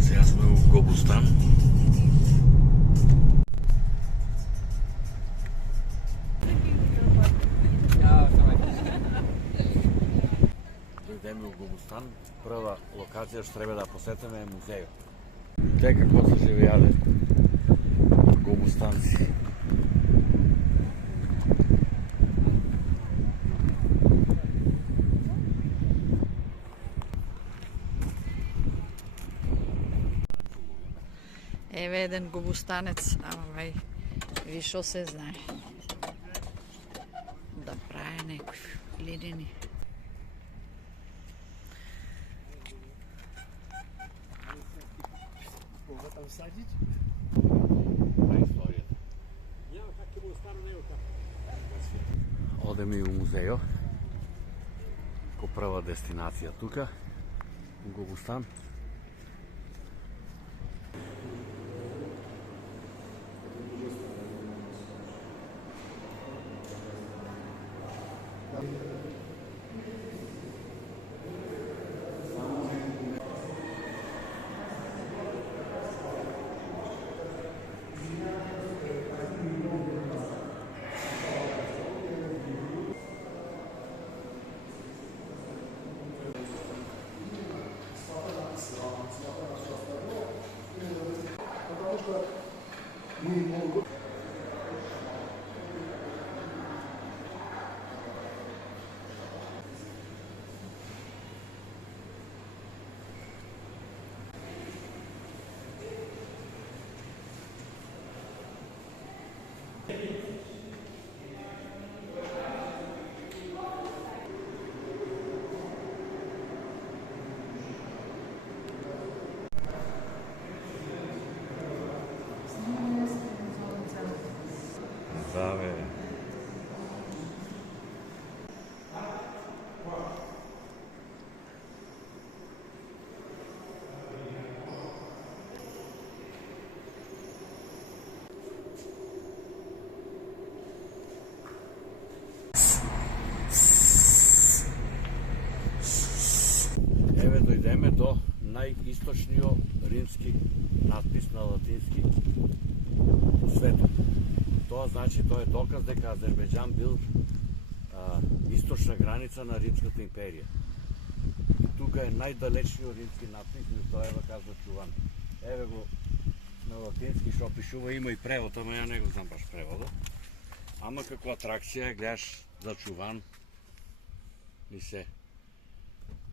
Сега сме у Гобустан. Дојдеме у Гобустан. Прва локација што треба да посетиме е музејот. Те како се живеале гобустанци. Еве еден гобустанец, ама вај, ви шо се знае. Да прави некои линини. Там садить? На историјата. Одеме и у музејот. Ко прва дестинација тука, у Гобустан. Да, бе. Еве дојдеме до најисточниот римски надпис на латински во светот. Тоа значи, тоа е доказ дека Азербејџан бил источна граница на Римската империја. И тука е најдалечниот римски надпис, но тоа е вака зачуван. Еве го на латински што пишува, има и превод, ама ја не го знам баш преводот. Ама како атракција гледаш зачуван и се.